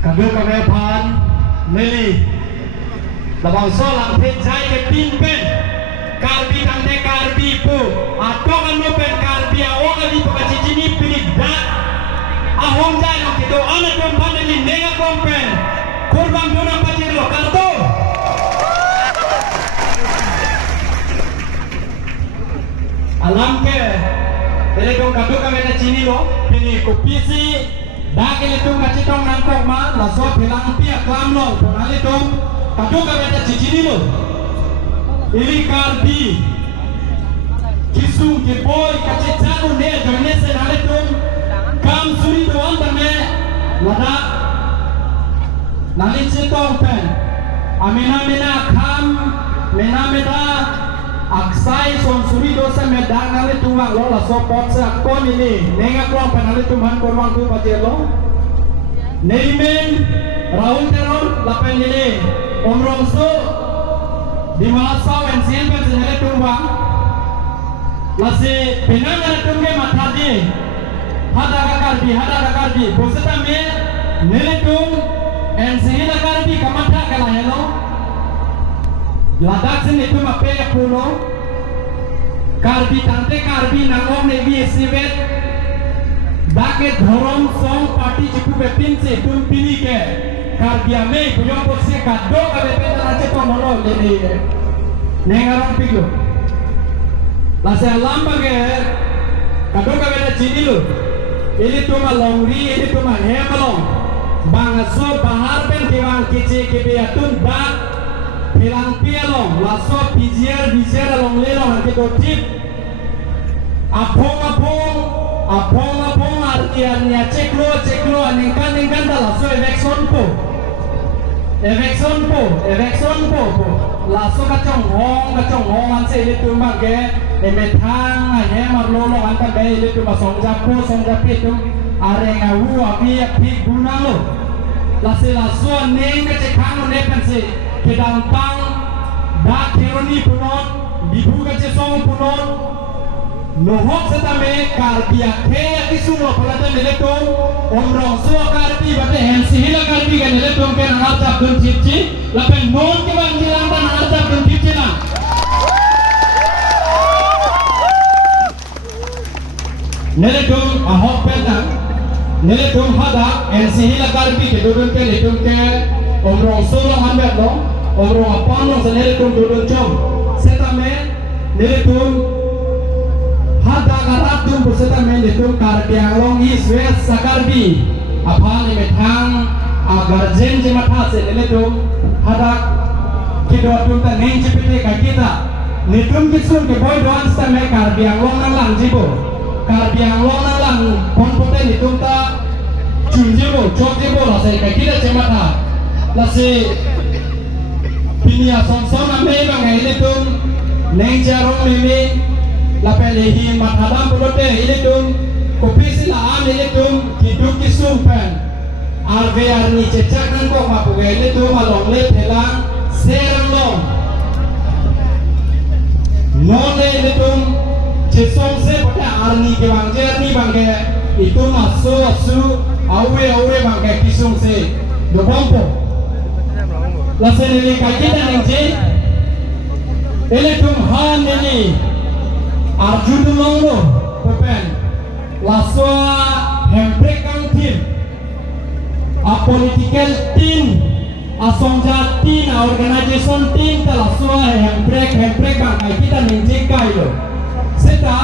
kado kami pan meli labang solang pencai ke pinpen karbi tante karbi pu atau kan mo pen karbi awak kali pakaci jini pinik dak ahong jalan kita anak kompan ini nega kompen kurban dona pacir lo karto alam ke ele dong kado kami na cini lo pini kopisi dak ele dong kaci tong nangkok ma laso bilang pia klam lo ponale dong kado kami na cini lo ili karbi kisung ke boy kaci caru ne jone se nale dong kam suri doan tame lada nali citong pen amena mena kam mena mena aksai son suri dosa medang nali tumang lo la sopot se akon ini nenga klong pen nali tuman korwang tu pajelo neimen raun teron lapen ini omrong so di malasau en sien pen se nali tumang lasi penang nali tumge matadi hada karbi boseta me neletum en sehila karbi kamata kala hello ladak sen itu mape puno karbi tante karbi nangong nevi sivet dake dhorom song party chiku bepin se tum pini ke karbi ame bujong posse kado ka bepen rache to mono leni nengarong piglo lase alam bage kado ka beta chini lo ini cuma longri, ini cuma hemalong. Bangso bahar pen tiwang kici kibiatun dak bilang pialong, laso pijier long lelong nanti kotip. Apong artiannya ceklo ningkan dah laso evekson po. Laso kacong hong anse ini cuma ke emetang hanya marlolo anta bay ini cuma song japi itu areng awu api gunang lo laso neng kecekang ne pensi kedampang dak teroni punon dibuka cesong punon nohok setame karbiak kaya kisung lo pelata neletong omrong so karbi bate hensi hila karbi kan neletong kan harta pun cici lapen non ke bang jilang dan harta pun cici na neletong ahok pedang neletong hada hensi hila karbi ke dudun ke neletong ke omrong so lo hanbet lo omrong apang lo se neletong dudun com setame neletong hada karat dum pusata men ditum karbiang long is west sakarbi apa ni metang agar jen jemata se ditum hada kido tum ta neng chipite ka kita nitum kisun ke boy doan sta me karbiang long nang lang jibo karbiang long nang lang pon pote nitum ta chun jibo chok jibo la se ka kita jemata la se pinia son son ame bang nitum neng jarong mimi la pelehi matadam pulote ile tum kopi sila am ile tum kiduk kisum pen arve arni cecak nang ko mapuge ile tum along le pelang serang long non ile tum cesong se pada arni ke bangje arni bangge itu masu asu awe bangge kisum se do bompo la senili kakita nengje ile tum han nili Arjun Longlo, Pepen, Laswa Hemprek Kang Tim, a political team, a songja team, a organization team, ta Laswa Hemprek Bang, kita ninje kailo. Seta,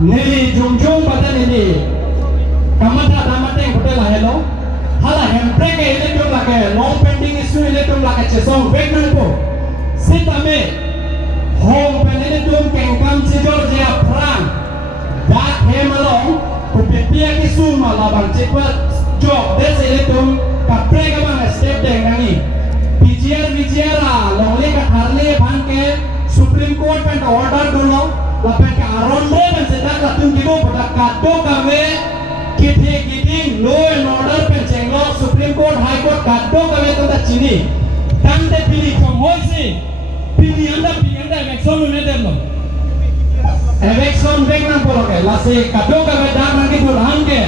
nili jungjung pada nili, kamata damateng hotel hello, hala Hemprek ile tum lake long pending isu ile tum lake cesong vegnan ko. Seta me home penelidum kengkam si Georgia perang dak hemalong kupipia kisuma labang cepat jok desa ilidum kaprega bang step deng nangi bijiara longli ka harle bangke Supreme Court pen order dulu lapen ka aron mo pen sedak latung gibo pada kado kame kiting law and order pen cenglok Supreme Court High Court kado kame tanda cini tanda pilih komosi pilih anda election में दे लो election देखना पड़ोगे लासे कटो का मैदान में की बुलाएंगे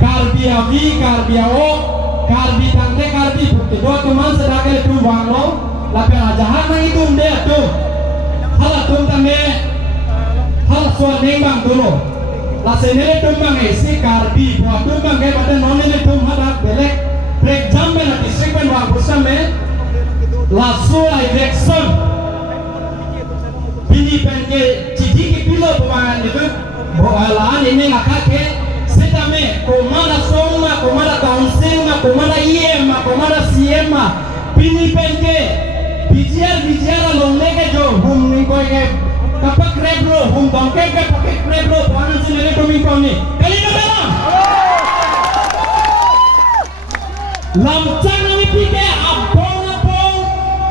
कारबिया भी कारबिया ओ karbi tangte karbi bukti do tuman sedake tu wanglo lape ajahan nang itu dia tu hala tum tame hala so neng bang tulo la senele tum bang esi karbi bo tum bang ke bate nonele tum hada belek break jam bela district ben wang pusame la so election bini penke cidi ki pilo pemain itu la ini ngakake setame komanda soma komanda council ma komanda IM ma komanda CM ma bini penke bijar longne ke jo hum ni ko ke kapak rebro hum dongke ke pakai rebro panan sinele tomi koni kali no dalam lamcang ni pike abong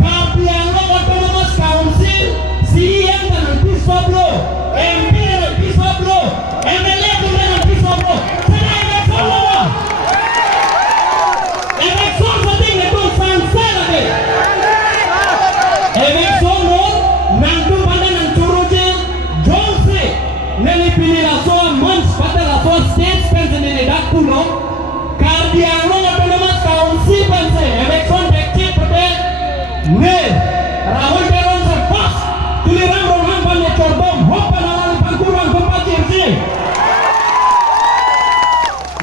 kapian lo autonomous council CM dan Pisoblo MP dan Pisoblo MLA dan Pisoblo sana election lo election penting itu sansel lagi election lo nantu pada nang curuje jose neli pilih laso months pada laso state spend neli dakulo kardiang lo autonomous council pense election dekce pada ne Rahul Teron serpas tuliran rohan pada cordom hopan alam pangkurang kempacir si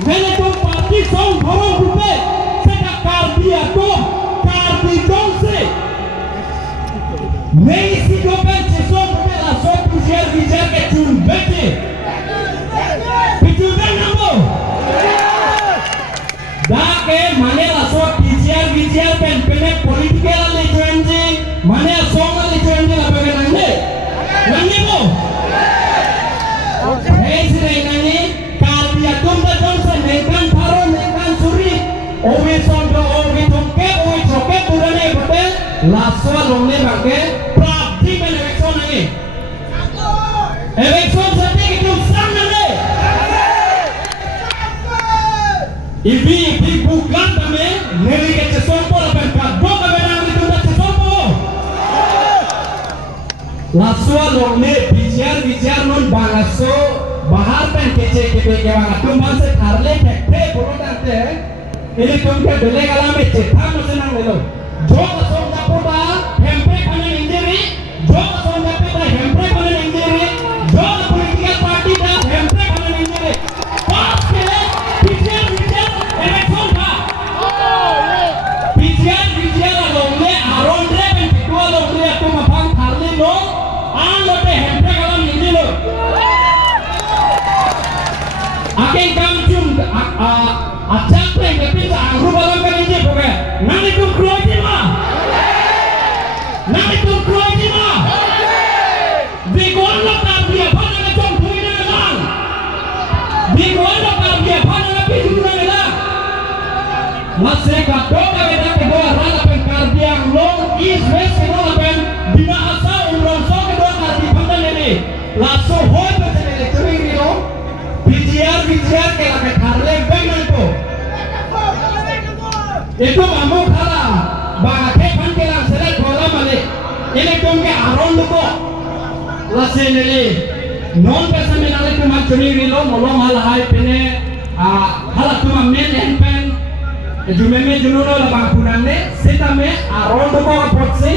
neli tu parti song borong bupe sedak kardia tu kardi jose nei si dopen sesong bupe laso bijar ke cun bete bijudan nambo dake mane laso bijar pen penek political lejuenji mane song lejuenji la bagai nanti bo hei sini nani kardia tumda jongsa nekan tharo nekan suri owe sondro owe choke purane bote laso longne bangke prapti pen election nani election sate itu sang nani ibi bukan kami neri ke cesompo lapan kadbo kami nang itu dah cesompo laswa longne bijar non bangaso bahar pen kece ke wanga tumban se tharle tekte bolo tante ini tumke bele kala me cetha mase nang lelo jo kasong dapoda hempe kane injury jo kasong dapoda hempe kane injury jo political party da hempe kane injury pas kele bijar election ka bijar longne aron re pen ketua longne aku mapang tharle lo lote hempe kalam nindi lo aking kam jum ajak pe ngepin sa angru balam kan inje poke nani tum kroji ma bigol lo ka dia phana na chom thui na lang bigol lo ka dia phana na pi du na lang mase ka to ka beda ke do rala pen kardiang long east west ke do pen bina asa umron so ke do kardi phana ne laso hoy pe ne turing ni lo bijar ke la ke tharle bengan ko itu mamu khala baga ke phan ke lang sele khola male ele tum ke aron ko la se ne non pe sa menale tu ma chuni ni lo molong hala hai pene hala tu ma men en pen jume me jununo la bang punane seta me aron ko potse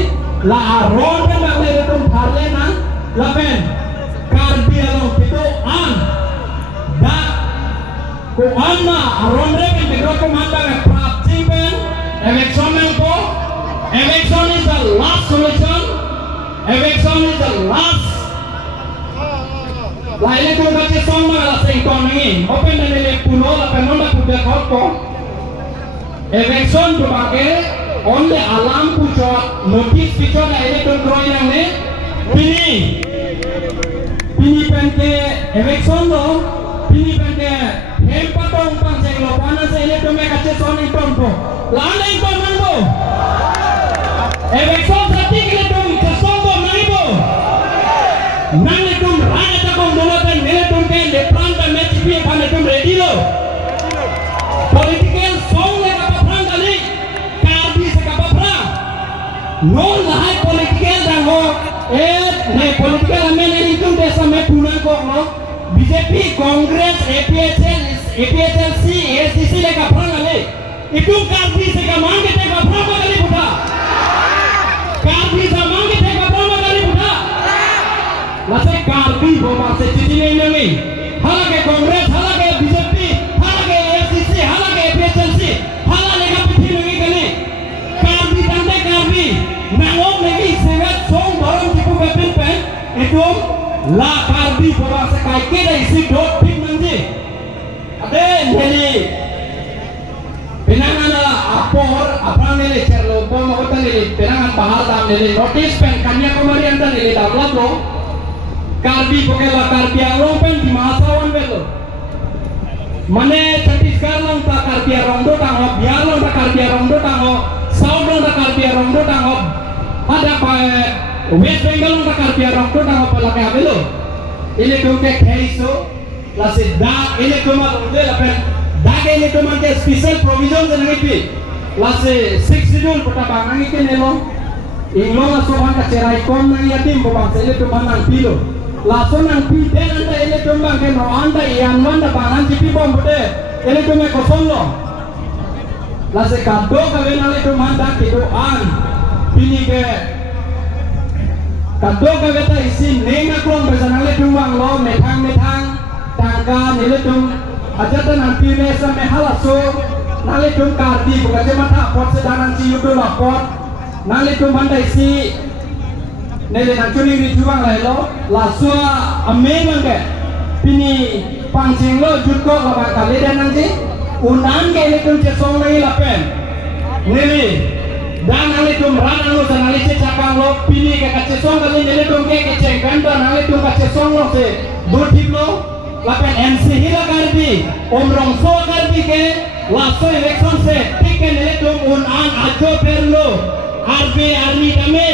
la aron pe mangle tum tharle na la pen karbi alo itu an da ko anna aron re pen begro ko manda me prapti pen election men ko election is the last solution election is the last la ile ko bache song ma la sing ko ngi open ne le puno la pen nonda ku de ko election to bage only alarm pucho notice picho la ile to groi nang ne pini pente election lo pini pente hempa tong pang se lo pana se ile to me kache soni tompo la nei ko nango election sati ile to ke songo naibo nang le tum rana ta kong dolo tan ne tum ke le pranta me chipi pane tum ready lo political song le ka prang kali karbi se ka prang non la hai political dang ho ne political amen ni tum desa me punan ko no BJP Congress APHLC ASDC le ka prang ale itu karbi sekamang kita berapa kali buta karbi sama kita berapa kali buta lase karbi bawa se cicine ini halake Kongres halake BJP halake AFCC halake PSLC halake kapiti lagi kali karbi tante karbi nangok lagi sebat song barang tipu bepin pen itu la karbi bawa se kai kita isi dot pin nanti ada jadi penangan apor apa nilai cerlo bom apa nilai penangan bahal dam nilai notice pen Kanyakumari anta nilai dalam lo karbi pokela karbi arong pen di masawan belo mane Chhattisgarh long ta karbi arong do tango Bihar long ta karbi arong do tango South long ta karbi arong do tango ada pa West Bengal long ta karbi arong do tango pala ke abelo ile to ke kheiso la se da ile to ma do la pen daga ini tu macam special provision dengan itu, lase 6 schedule pada bangang itu nelo, inglong laso bang kacerai kom nang yatim bang sele tu manang pilo, laso nang pi den anda ele tu bang ke no anda ian wanda bangang cipi bom bude, ele tu me kosong lo, lase kado kawen ale tu manda kido an, pini ke kado kawen ta isi nenga klong besan ale tu bang lo metang tangga ele tu aja tu nanti mesa mehalaso, nale tum kardi bukan cuma tak pot sedaran ciu tu lapor, nale tum bandai si, nele nancuri rijuang lah lo, lasua ameng ke, pini pancing lo jutko lawan kali dan nanti, unan ke nele tum cesong lagi lapen, nele, dan nale tum ranang lo dan nale cecakang lo, pini ke kacesong kali nele tum ke kecengkan dan nale tum kacesong lo se, dutip lo. Lapan MC hila karbi, omrongso karbi ke, laso election se, tiken elektrum unan ajo perlo, army dame,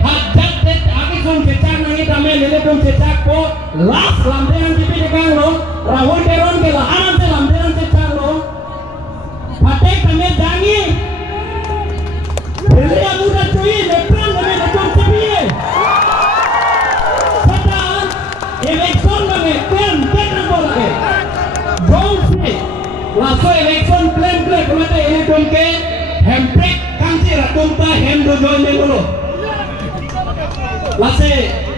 hajat tet akisun cecak nangi dame elektrum cecak po, las lamderan tipi dekang lo, rawon teron ke lahanan se lamderan cecak lo, patek dame dangi, beli amuda cuy, lepran dame elektrum tipi ye, setan election dame laso election claim kumate election ke hemprek kanji ratumta hemdo joine gulo lase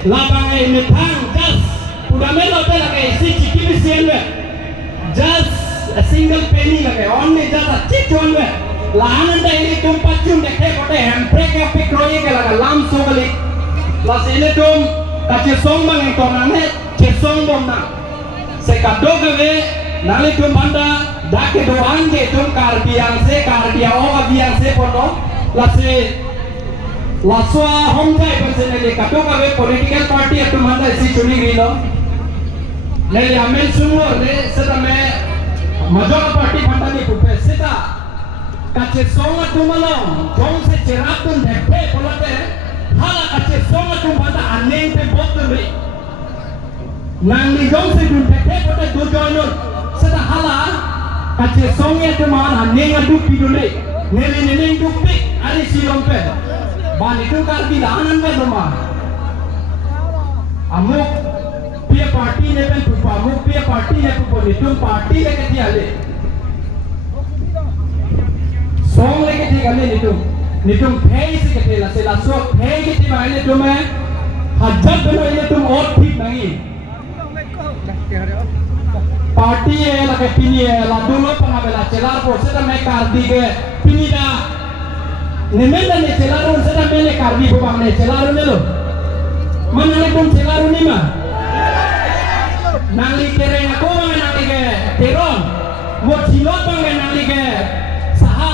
labang ini thang just pudamelo te lage isi chiki bisienwe just a single penny lage only just a chik onwe lahanan da election pachum dekhe kote hemprek ke pikroye ke laga lam sogali lase election kache song bang entonane chesong bomna se kadogave nale tum banda dake doang ke tum karbiang oga biang se pono lase laswa homjai persene le katoka ve political party atu manda isi chuni gilo nele amen sumo le seta me major party banda ni pupe seta kache songa tumalong jong se cheratun dekhe polate hala kache songa tum banda aneng pe botu nang ni jong se dun dekhe pote du joinun seta hala kace songnya teman nenga dupi dule nele dupi ari silompe ban itu karbi lahanan me doma amuk pia party ne pen tupa amuk pia party ne tupa nitum party le ke tiale song le ke tiale nitum phei se ke tela se la so phei ke ti mai le tume hajat beno ile tum और ठीक नहीं party la ke pini la dulu pernah bela celar po seda me kardi ke pini da nemenda ne celar on seda me ne kardi po bang ne celar ne lo mana le pun celar ni ma nali kere aku bang nali ke teron mo cilot bang nali ke saha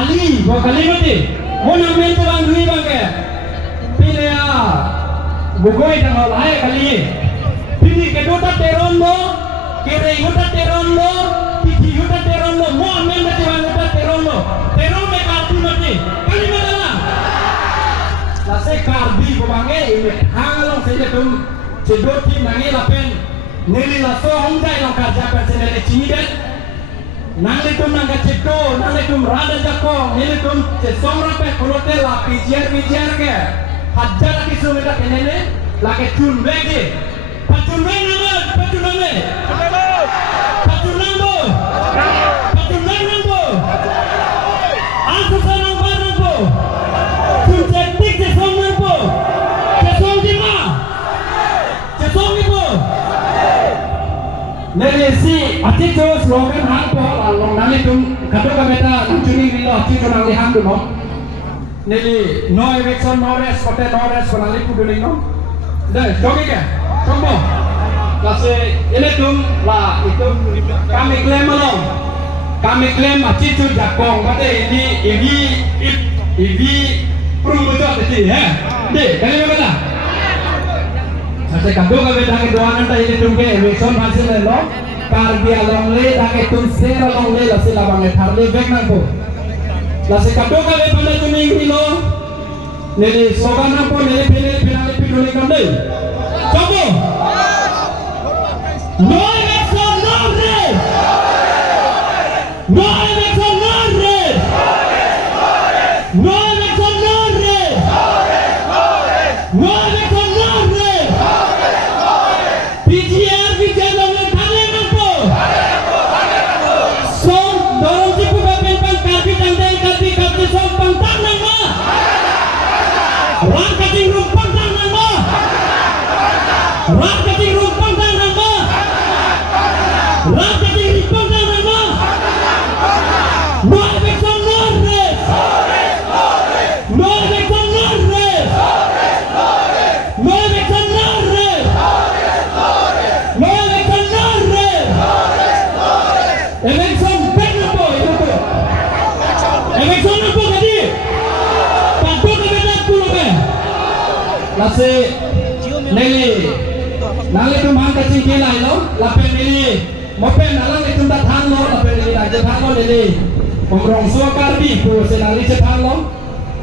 ali bo kalimati mo namen to bang dui bang ke pini ya bugoi da lai kali pini ke dota teron bo kere yuta teron lo, tiki yuta teron lo, mo amenda teron yuta teron lo, teron me karbi mati, kali mana lah? Lase karbi bukange ini hangalong saja tum cedot tim nangi lapen, nili laso hongjai long kerja persenele cingiden, nangi tum nangga cedo, nangi tum rada jako, nili tum cesong rape kolote la pijar ke, hajar lagi sumeda kenene, lagi cun begi, pacun begi nama, pacun nama. Pacun nambo. Nele si aci tu slogan hang po long nali tum kado kameta cuni rilo aci tu nali hang tu no. Nele no election no rest kote no rest konali kudu ni no. Deh, jogi ke? Combo. Kasi ini tum lah itu kami klaim malong. Kami klaim aci tu jakong kate ini perumutan tadi ya. Deh, kali mana? Saya kado kami dah keduaan nanti ini tum ke election hasil lo. Kardia long le dah ke tum sera long le lah sila banget harle back nang po. Lah saya kado kami pada cuni rilo. Nele slogan apa nele penali piduli kande. Coba. No election no rest. No election no rest. No election no rest. No election no rest. PGR bicara thale nampo. Som dorong tipu bapen pan karpi tandai karpi som pantang nama. Ram kating rum pantang nama. Ram kating rum pantang nama. Ram kating rum pantang nama. No election no rest. No election no rest. No election no rest. No election no rest. Election back nampo itu tu. Election nampo tadi. Pantu kena pulau ke. Lase nele nale tu mang kacing kelai lo. Lapen nele mopen nalang itu dah thang lo. Lapen nele dah thang lo nele. Pemrong suakar bi pu se nale thang lo.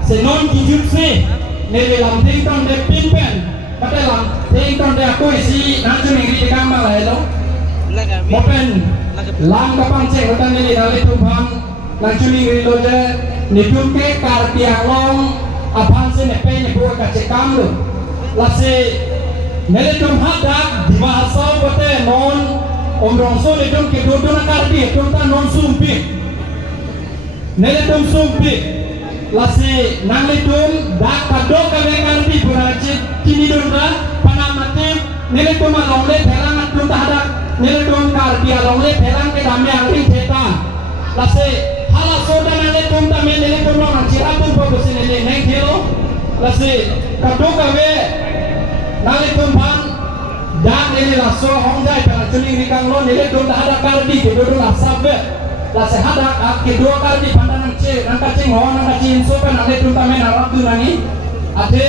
Se non kijup se nele lam ting ton de pin pen. Kata lam ting ton de aku isi nanti negeri di kamar lah lo. Mopen lam kapang cek kata nele nale tu bang nanti negeri lo je nitum ke karpiang long apaan se nepe nepu kacekam lo. Lase nele tum hadak di bahasa kote non omrongso le tum ke dodona karpi tum ta non sumpi nele tum sumpi lase nale tum dak kado kale karpi buraje kini dona panamate nele tum alongle phelang tum ta hadak nele tum karpi alongle phelang ke dame angri theta lase hala soda nale tum ta me nele tum long chira tum pokosi nele neng thelo lase kado kale nale tum bang dak nele laso hongjai para culing rikang lo nele tum dah ada kardi kedo la sabbe la se hada kedua kardi pandanang ce nang kacing ho nang kacing so kan nale tum ta men arab tu nani ate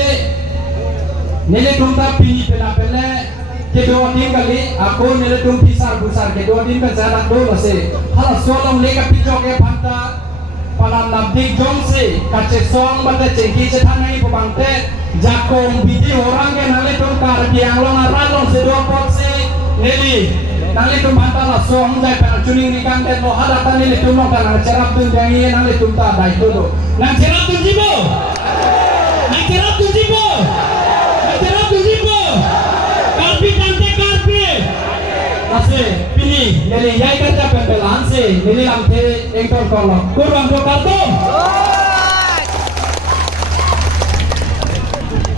nele tum ta pini pela pele kedua din kali aku nele tum pisar busar kedua din ka jarak do la se hala solong le ka pijo ke phanta palam labdik jong se kace song bate cengki se thanai pabangte jakong bidi orang ke nale tum kardi ang lo ngaralong se dua pot se neli nale tum banta la song jai para culing rikang te lo hada ta nele tum lo kan cerap tum jangi nale tum ta dai to do nang cerap tum jibo nang cerap tum jibo nang cerap tum jibo karpi tante karpi ase pini neli yai kerja pembelaan se neli lam te engkol kolok kurang do kartu